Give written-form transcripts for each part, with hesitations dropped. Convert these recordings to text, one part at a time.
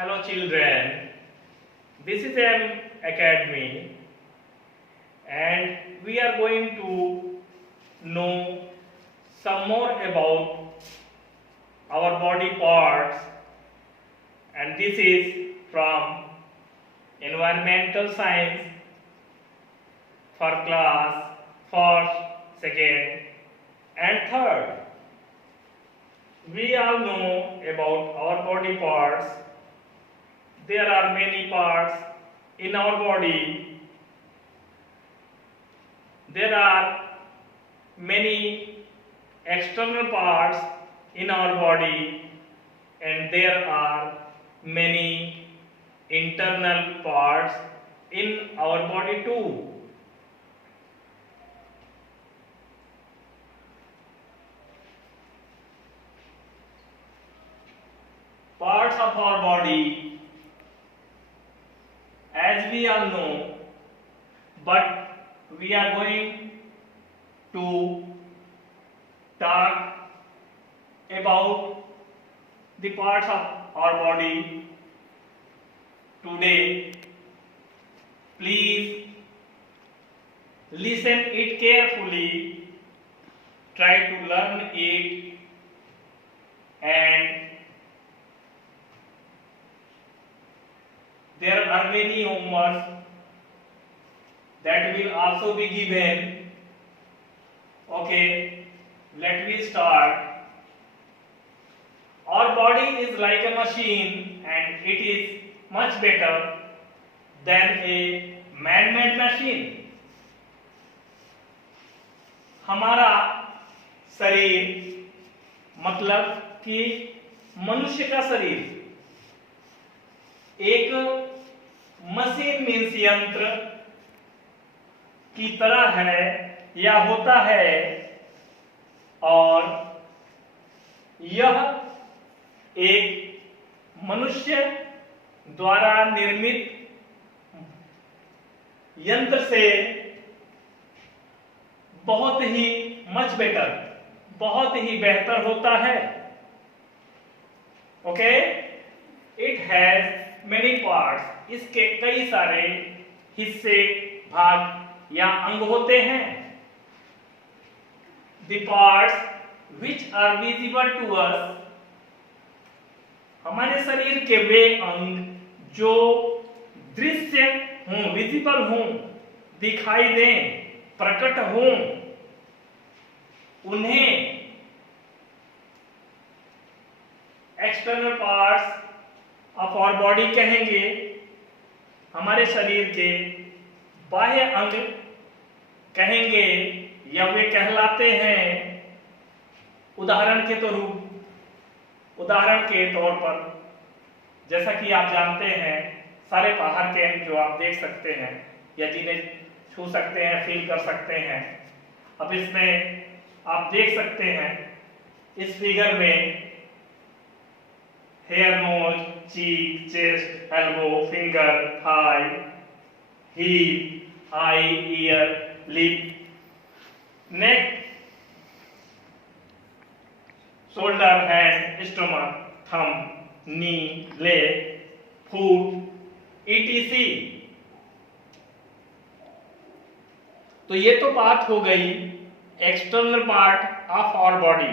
Hello children, this is an academy and we are going to know some more about our body parts, and this is from environmental science for class 1st, 2nd and 3rd. We all know about our body parts. There are many parts in our body. There are many external parts in our body, and there are many internal parts in our body too. Parts of our body, as we all know, but we are going to talk about the parts of our body today. Please listen it carefully, try to learn it, and there are many homeworks that will also be given. Okay, let me start. Our body is like a machine and it is much better than a man-made machine. हमारा शरीर मतलब कि मनुष्य का शरीर एक machine means यंत्र की तरह है या होता है, और यह एक मनुष्य द्वारा निर्मित यंत्र से बहुत ही मच बेटर, बहुत ही बेहतर होता है. Okay, it has many parts. इसके कई सारे हिस्से, भाग या अंग होते हैं. The parts which are visible to us, हमारे शरीर के वे अंग जो दृश्य हों, विजिबल हों, दिखाई दें, प्रकट हों, उन्हें external parts of our body कहेंगे. हमारे शरीर के बाह्य अंग कहेंगे या वे कहलाते हैं. उदाहरण के तौर पर जैसा कि आप जानते हैं, सारे बाहर के अंग जो आप देख सकते हैं या जिन्हें छू सकते हैं, फील कर सकते हैं. अब इसमें आप देख सकते हैं इस फिगर में hair, nose, cheek, chest, elbow, finger, thigh, hip, eye, ear, lip, neck, shoulder, hand, stomach, thumb, knee, leg, foot, ETC. तो ये तो बात हो गई external part of our body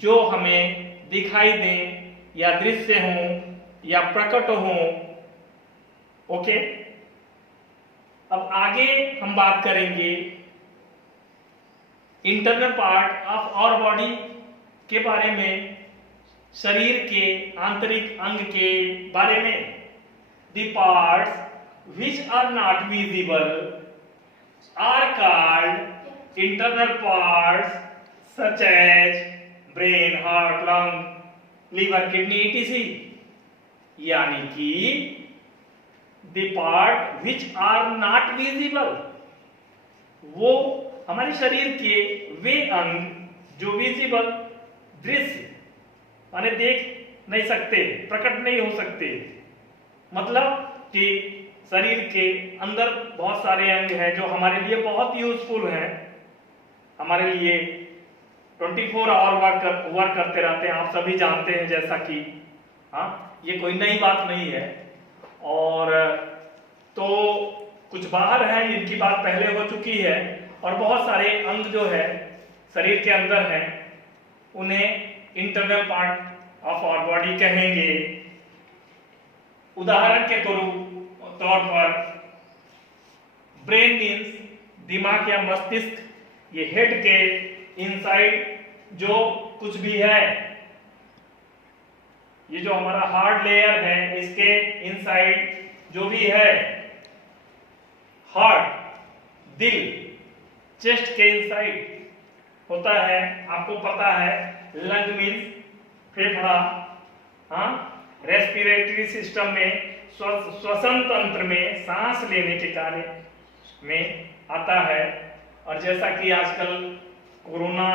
जो हमें दिखाई दें या दृश्य हों या प्रकट हों. ओके, अब आगे हम बात करेंगे internal part of our body के बारे में, शरीर के आंतरिक अंग के बारे में. The parts which are not visible are called internal parts such as brain, heart, lung, liver, kidney, ETC. यानी कि the part which are not visible, वो हमारे शरीर के वे अंग जो विजिबल, दृश्य माने देख नहीं सकते, प्रकट नहीं हो सकते. मतलब कि शरीर के अंदर बहुत सारे अंग हैं जो हमारे लिए बहुत यूजफुल हैं, हमारे लिए 24 आवर वर्क करते रहते हैं. आप सभी जानते हैं जैसा कि ये कोई नई बात नहीं है। और तो कुछ बाहर है, इनकी बात पहले हो चुकी है, और बहुत सारे अंग जो है शरीर के अंदर है उन्हें internal part of our body कहेंगे। उदाहरण के तौर पर ब्रेन मीन्स दिमाग या मस्तिष्क, ये हेड के इनसाइड जो कुछ भी है, ये जो हमारा हार्ड लेयर है इसके इनसाइड जो भी है, हार्ट, दिल, चेस्ट के इनसाइड होता है, आपको पता है। लंग मीन्स फेफड़ा, हाँ, रेस्पिरेटरी सिस्टम में श्वसन तंत्र में सांस लेने के कार्य में आता है। और जैसा कि आजकल कोरोना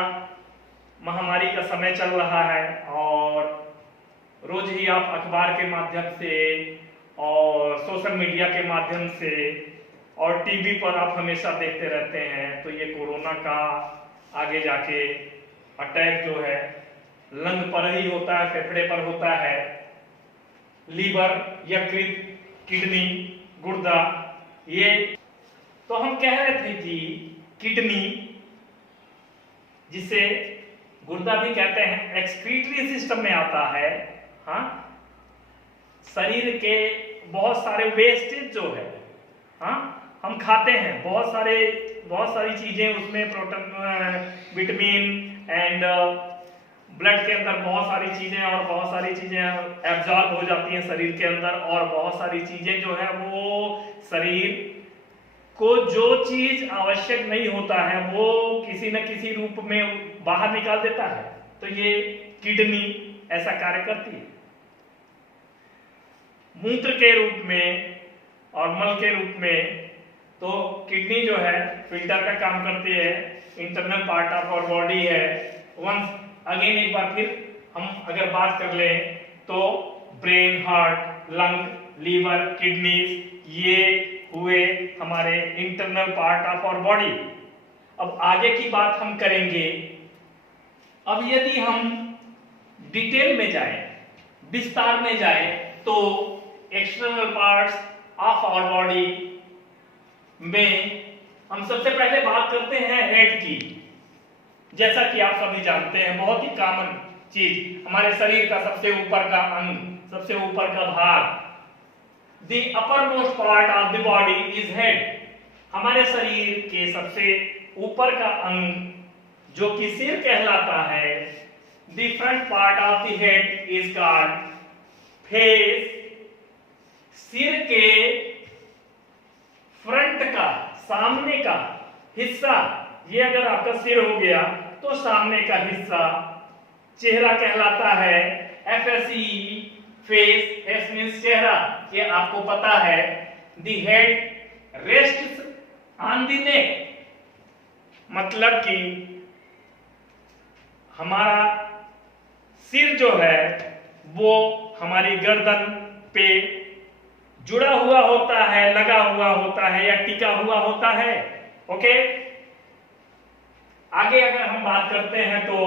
महामारी का समय चल रहा है और रोज ही आप अखबार के माध्यम से और सोशल मीडिया के माध्यम से और टीवी पर आप हमेशा देखते रहते हैं, तो ये कोरोना का आगे जाके अटैक जो है लंग पर ही होता है, फेफड़े पर होता है, लीवर, यकृत, किडनी, गुर्दा। ये तो हम कह रहे थे कि किडनी, जिसे गुर्दा भी कहते हैं, एक्सक्रीटरी सिस्टम में आता है। हाँ, शरीर के बहुत सारे वेस्टेज जो है, हाँ, हम खाते हैं, बहुत सारी चीजें उसमें, प्रोटीन, विटामिन एंड ब्लड के अंदर बहुत सारी चीजें और बहुत सारी चीजें एब्जॉर्ब हो जाती हैं शरीर के अंदर, और बहुत सारी चीजें जो है वो शरीर को जो चीज आवश्यक नहीं होता है वो किसी न किसी रूप में बाहर निकाल देता है। तो ये किडनी ऐसा कार्य करती है। मूत्र के रूप में और मल के रूप में तो किडनी जो है फिल्टर का काम करती है, internal part of our body है। वंस अगेन एक बार फिर हम अगर बात कर लें तो brain, heart, lung, liver, kidney, ये हुए हमारे internal part of our body. अब आगे की बात हम करेंगे। अब यदि हम डिटेल में जाएं, विस्तार में जाएं, तो external parts of our body में हम सबसे पहले बात करते हैं हेड की। जैसा कि आप सभी जानते हैं, बहुत ही कॉमन चीज, हमारे शरीर का सबसे ऊपर का अंग, सबसे ऊपर का भाग, The uppermost part of the body is head। हमारे शरीर के सबसे ऊपर का अंग जो कि सिर कहलाता है, The front part of the head is called face। सिर के फ्रंट का, सामने का हिस्सा, ये अगर आपका सिर हो गया तो सामने का हिस्सा चेहरा कहलाता है। FACE, फेस, फेस मीन्स चेहरा, ये आपको पता है। The head rests on the neck, मतलब कि हमारा सिर जो है वो हमारी गर्दन पे जुड़ा हुआ होता है, लगा हुआ होता है या टिका हुआ होता है। ओके, आगे अगर हम बात करते हैं तो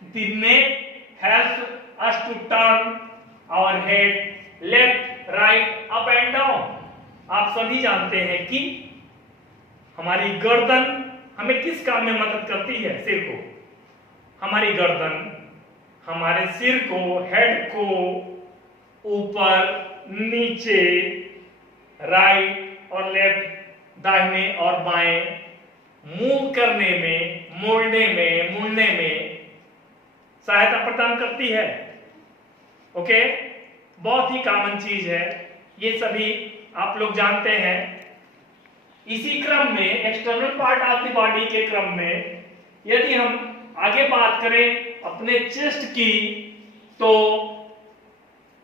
the neck helps us to turn our head left, right, up and down। आप सभी जानते हैं कि हमारी गर्दन हमें किस काम में मदद करती है? सिर को, हमारी गर्दन हमारे सिर को, हेड को ऊपर, नीचे, राइट और लेफ्ट, दाहिने और बाएं मूव करने में, मोड़ने में, मुड़ने में सहायता प्रदान करती है। ओके, बहुत ही कॉमन चीज है, ये सभी आप लोग जानते हैं। इसी क्रम में, external part of the body के क्रम में, यदि हम आगे बात करें अपने चेस्ट की, तो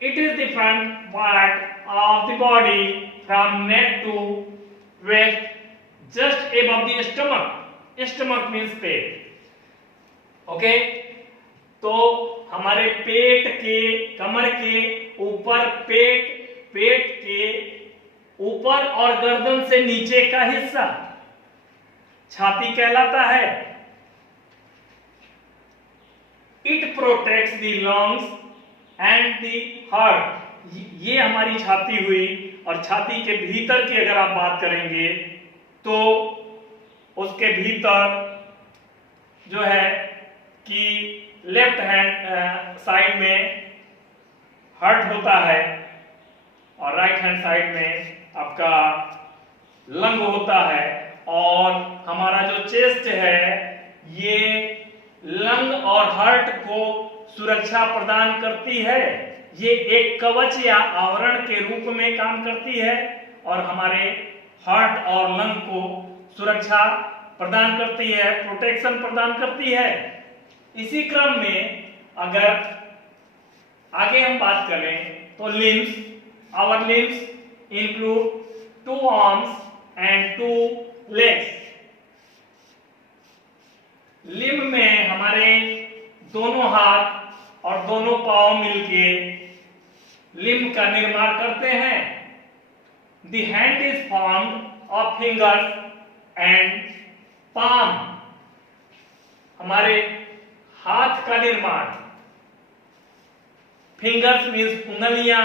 it is the front part of the body from neck to waist, just above the stomach. Stomach means पेट। ओके, तो हमारे पेट के, कमर के ऊपर, पेट के ऊपर और गर्दन से नीचे का हिस्सा छाती कहलाता है। It protects the lungs and the heart, ये हमारी छाती हुई। और छाती के भीतर की अगर आप बात करेंगे तो उसके भीतर जो है कि लेफ्ट हैंड साइड में हार्ट होता है और राइट हैंड साइड में आपका लंग होता है। और हमारा जो चेस्ट है ये लंग और हार्ट को सुरक्षा प्रदान करती है, ये एक कवच या आवरण के रूप में काम करती है और हमारे हार्ट और लंग को सुरक्षा प्रदान करती है, प्रोटेक्शन प्रदान करती है। इसी क्रम में अगर आगे हम बात करें तो limbs, our limbs include 2 arms and 2 legs। Limb में हमारे दोनों हाथ और दोनों पांव मिलके लिम्ब का निर्माण करते हैं। The hand is formed of fingers and palm। हमारे हाथ का निर्माण, फिंगर्स मीन्स उंगलियां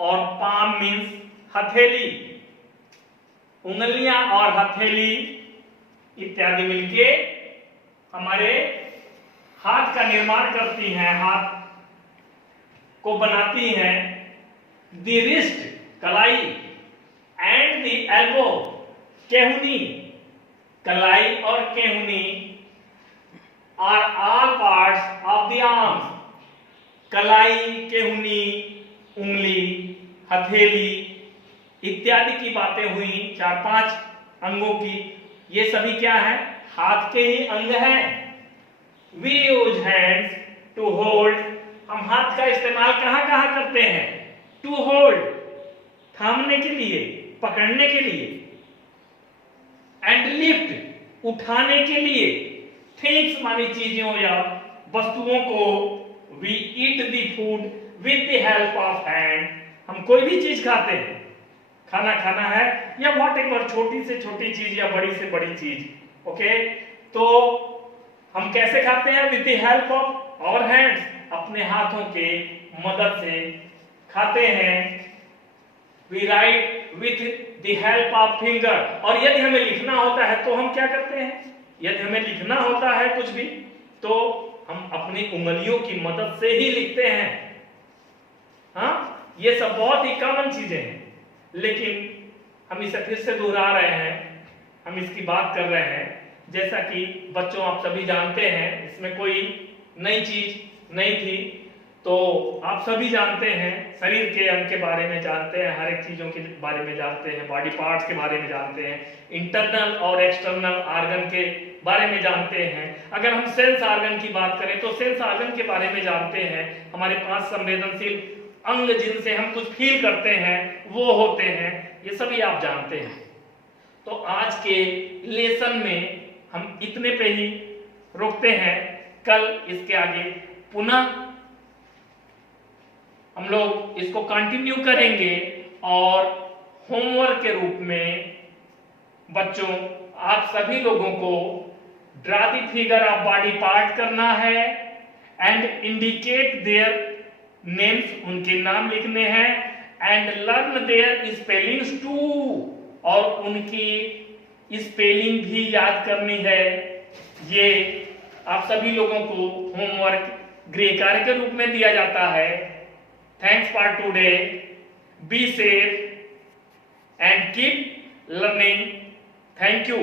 और पाम मीन्स हथेली। उंगलियां और हथेली इत्यादि मिलके हमारे हाथ का निर्माण करती हैं, हाथ को बनाती हैं। द रिस्ट कलाई एंड द एल्बो केहुनी, कलाई और केहुनी are all parts of the arms. कलाई, केहुनी, उंगली, हथेली इत्यादि की बातें हुई, 4-5 अंगों की। ये सभी क्या है? हाथ के ही अंग हैं। We use hands to hold। हम हाथ का इस्तेमाल कहां कहां करते हैं? To hold, थामने के लिए, पकड़ने के लिए। And lift, उठाने के लिए। Things मानी चीजों या वस्तुओं को। We eat the food with the help of hand। हम कोई भी चीज खाते हैं, खाना खाना है या व्हाटएवर, छोटी से छोटी चीज या बड़ी से बड़ी चीज। ओके, तो हम कैसे खाते हैं? With the help of our hands, अपने हाथों के मदद से खाते हैं। We write with the help of finger. और यदि हमें लिखना होता है तो हम क्या करते हैं? यदि हमें लिखना होता है कुछ भी तो हम अपनी उंगलियों की मदद से ही लिखते हैं। हाँ, ये सब बहुत ही कॉमन चीजें हैं, लेकिन हम इसे फिर से दोहरा रहे हैं, हम इसकी बात कर रहे हैं। जैसा कि बच्चों आप सभी जानते हैं, इसमें कोई नई चीज नहीं थी। तो आप सभी जानते हैं, शरीर के अंग के बारे में जानते हैं, हर एक चीजों के बारे में जानते हैं, बॉडी पार्ट्स के बारे में जानते हैं, इंटरनल और एक्सटर्नल ऑर्गन के बारे में जानते हैं। अगर हम सेंस ऑर्गन की बात करें तो सेंस ऑर्गन के बारे में जानते हैं। हमारे 5 संवेदनशील अंग जिनसे हम कुछ फील करते हैं वो होते हैं, ये सभी आप जानते हैं। तो आज के लेसन में हम इतने पे ही रोकते हैं। कल इसके आगे पुनः हम लोग इसको कंटिन्यू करेंगे और होमवर्क के रूप में बच्चों आप सभी लोगों को draw the figure of body part करना है एंड इंडिकेट देयर नेम्स, उनके नाम लिखने हैं, and learn their spellings too, और उनकी स्पेलिंग भी याद करनी है। ये आप सभी लोगों को होमवर्क गृह कार्य के रूप में दिया जाता है। Thanks for today, be safe and keep learning. Thank you.